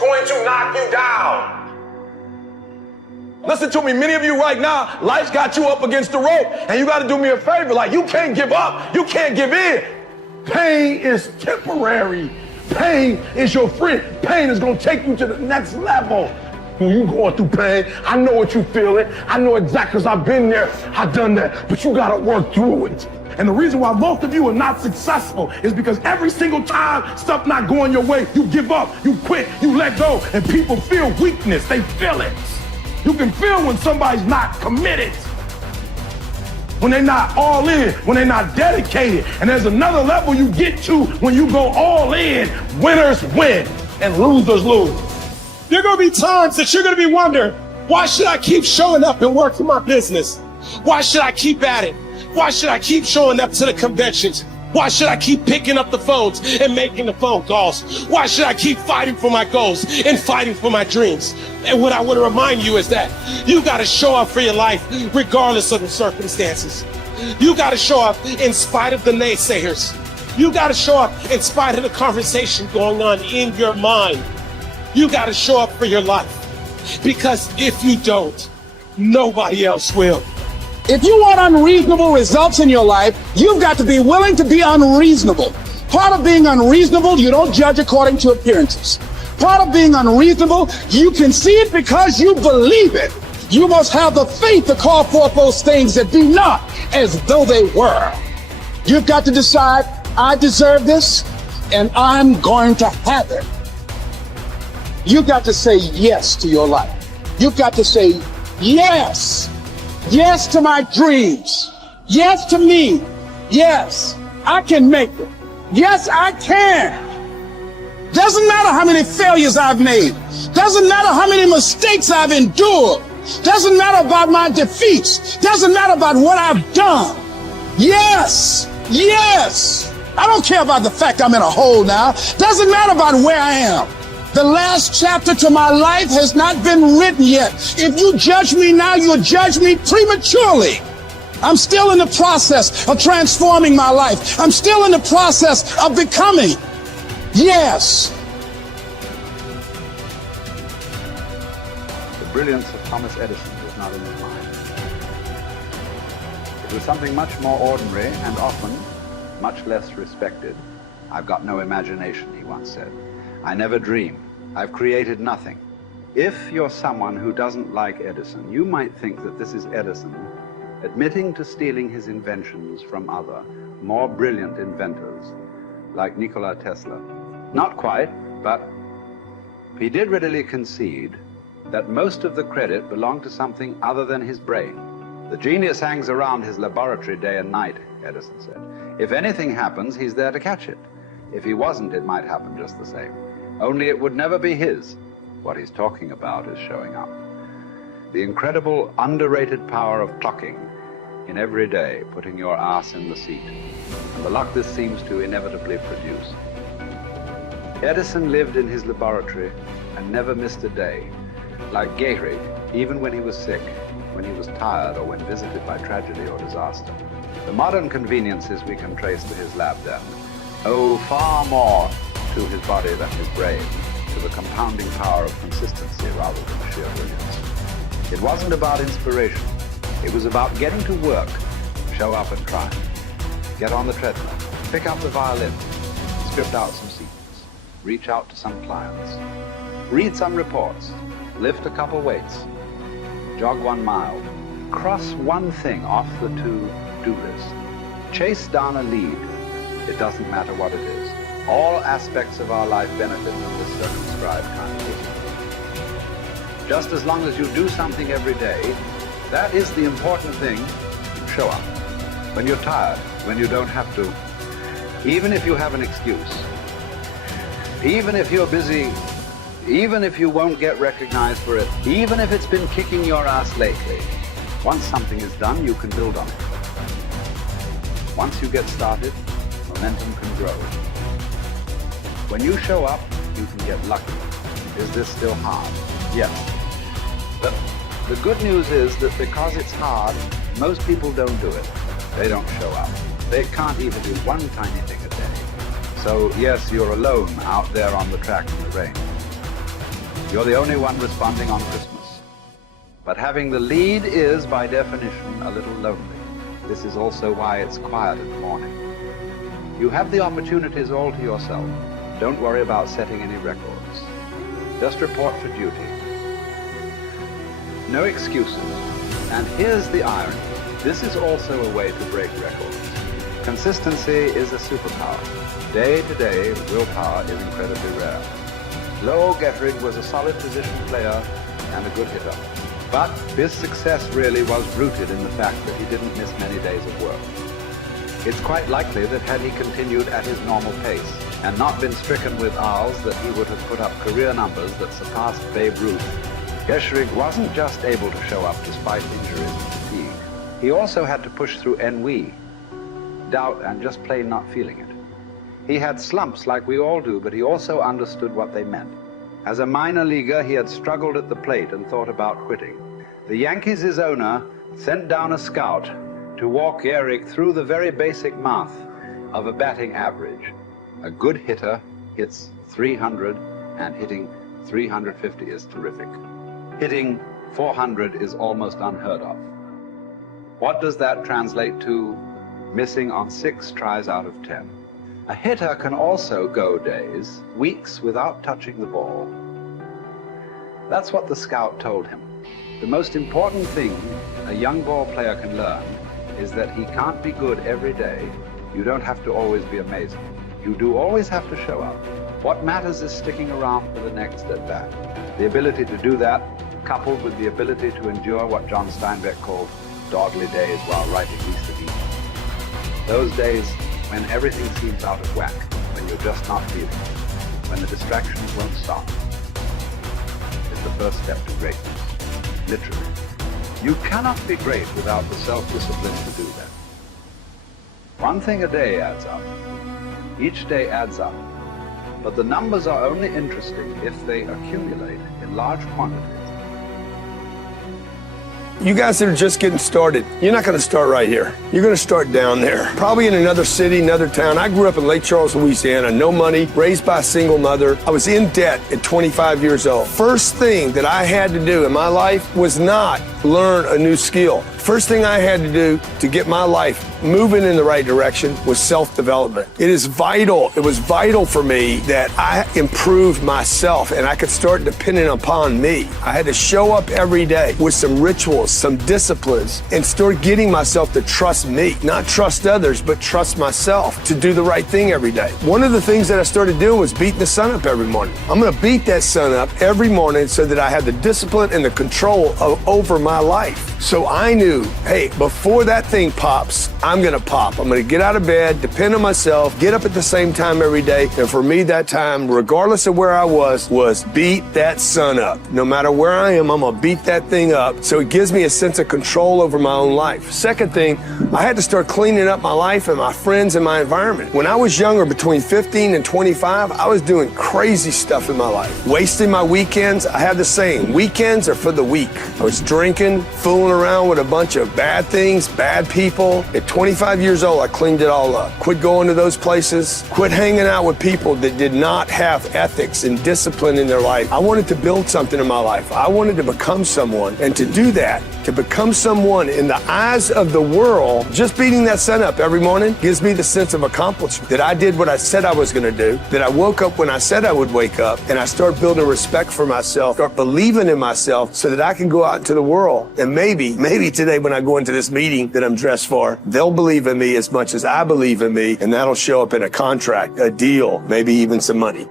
going to knock you down. Listen to me, many of you right now, life's got you up against the rope, and you got to do me a favor. Like, you can't give up. You can't give in. Pain is temporary. Pain is your friend. Pain is going to take you to the next level. When you going through pain, I know what you feeling. I know exactly, because I've been there. I've done that. But you got to work through it. And the reason why most of you are not successful is because every single time stuff not going your way, you give up, you quit, you let go, and people feel weakness. They feel it. You can feel when somebody's not committed, when they're not all in, when they're not dedicated. And there's another level you get to when you go all in. Winners win and losers lose. There are going to be times that you're going to be wondering, why should I keep showing up and working my business? Why should I keep at it? Why should I keep showing up to the conventions? Why should I keep picking up the phones and making the phone calls? Why should I keep fighting for my goals and fighting for my dreams? And what I want to remind you is that you got to show up for your life regardless of the circumstances. You got to show up in spite of the naysayers. You got to show up in spite of the conversation going on in your mind. You got to show up for your life, because if you don't, nobody else will. If you want unreasonable results in your life, you've got to be willing to be unreasonable. Part of being unreasonable, you don't judge according to appearances. Part of being unreasonable, you can see it because you believe it. You must have the faith to call forth those things that be not as though they were. You've got to decide, I deserve this, and I'm going to have it. You've got to say yes to your life. You've got to say yes. Yes to my dreams. Yes to me. Yes, I can make it. Yes, I can. Doesn't matter how many failures I've made. Doesn't matter how many mistakes I've endured. Doesn't matter about my defeats. Doesn't matter about what I've done. Yes, yes. I don't care about the fact I'm in a hole now. Doesn't matter about where I am. The last chapter to my life has not been written yet. If you judge me now, you'll judge me prematurely. I'm still in the process of transforming my life. I'm still in the process of becoming. Yes. The brilliance of Thomas Edison was not in his mind. It was something much more ordinary and often much less respected. I've got no imagination, he once said. I never dream. I've created nothing. If you're someone who doesn't like Edison, you might think that this is Edison admitting to stealing his inventions from other, more brilliant inventors, like Nikola Tesla. Not quite, but he did readily concede that most of the credit belonged to something other than his brain. The genius hangs around his laboratory day and night, Edison said. If anything happens, he's there to catch it. If he wasn't, it might happen just the same. Only it would never be his. What he's talking about is showing up. The incredible, underrated power of clocking in every day, putting your ass in the seat, and the luck this seems to inevitably produce. Edison lived in his laboratory and never missed a day. Like Gehrig, even when he was sick, when he was tired, or when visited by tragedy or disaster. The modern conveniences we can trace to his lab then owe far more to his body than his brain, to the compounding power of consistency rather than sheer brilliance. It wasn't about inspiration. It was about getting to work, show up and try. Get on the treadmill, pick up the violin, script out some sequence, reach out to some clients, read some reports, lift a couple weights, jog 1 mile, cross one thing off the to-do list, chase down a lead. It doesn't matter what it is. All aspects of our life benefit from this circumscribed kind of discipline. Just as long as you do something every day, that is the important thing. Show up. When you're tired, when you don't have to, even if you have an excuse, even if you're busy, even if you won't get recognized for it, even if it's been kicking your ass lately, once something is done, you can build on it. Once you get started, momentum can grow. When you show up, you can get lucky. Is this still hard? Yes. But the good news is that because it's hard, most people don't do it. They don't show up. They can't even do one tiny thing a day. So yes, you're alone out there on the track in the rain. You're the only one responding on Christmas. But having the lead is, by definition, a little lonely. This is also why it's quiet in the morning. You have the opportunities all to yourself. Don't worry about setting any records. Just report for duty. No excuses. And here's the irony. This is also a way to break records. Consistency is a superpower. Day to day, willpower is incredibly rare. Lowell Gettrig was a solid position player and a good hitter. But his success really was rooted in the fact that he didn't miss many days of work. It's quite likely that had he continued at his normal pace and not been stricken with R's, that he would have put up career numbers that surpassed Babe Ruth. Gettrig wasn't just able to show up despite injuries and fatigue. He also had to push through ennui, doubt, and just plain not feeling it. He had slumps like we all do, but he also understood what they meant. As a minor leaguer, he had struggled at the plate and thought about quitting. The Yankees' owner sent down a scout to walk Gehrig through the very basic math of a batting average. A good hitter hits 300, and hitting 350 is terrific. Hitting 400 is almost unheard of. What does that translate to? Missing on 6 tries out of 10. A hitter can also go days, weeks without touching the ball. That's what the scout told him. The most important thing a young ball player can learn is that he can't be good every day. You don't have to always be amazing. You do always have to show up. What matters is sticking around for the next at-bat. The ability to do that, coupled with the ability to endure what John Steinbeck called dogly days while writing East of Eden. Those days when everything seems out of whack, when you're just not feeling it, when the distractions won't stop, is the first step to greatness, literally. You cannot be great without the self-discipline to do that. One thing a day adds up. Each day adds up. But the numbers are only interesting if they accumulate in large quantities. You guys that are just getting started, you're not going to start right here. You're going to start down there, probably in another city, another town. I grew up in Lake Charles, Louisiana, no money, raised by a single mother. I was in debt at 25 years old. First thing that I had to do in my life was not learn a new skill. First thing I had to do to get my life moving in the right direction was self-development. It is vital. It was vital for me that I improved myself and I could start depending upon me. I had to show up every day with some rituals, some disciplines, and start getting myself to trust me, not trust others, but trust myself to do the right thing every day. One of the things that I started doing was beating the sun up every morning. I'm going to beat that sun up every morning so that I have the discipline and the control over my life. So I knew, hey, before that thing pops, I'm going to pop. I'm going to get out of bed, depend on myself, get up at the same time every day. And for me, that time, regardless of where I was beat that sun up. No matter where I am, I'm going to beat that thing up. So it gives me a sense of control over my own life. Second thing, I had to start cleaning up my life and my friends and my environment. When I was younger, between 15 and 25, I was doing crazy stuff in my life. Wasting my weekends. I have the saying, weekends are for the weak. I was drinking, fooling around with a bunch of bad things, bad people. At 25 years old, I cleaned it all up. Quit going to those places. Quit hanging out with people that did not have ethics and discipline in their life. I wanted to build something in my life. I wanted to become someone. And to do that, to become someone in the eyes of the world, just beating that sun up every morning gives me the sense of accomplishment that I did what I said I was going to do, that I woke up when I said I would wake up, and I start building respect for myself, start believing in myself so that I can go out into the world. And maybe today when I go into this meeting that I'm dressed for, they'll believe in me as much as I believe in me, and that'll show up in a contract, a deal, maybe even some money.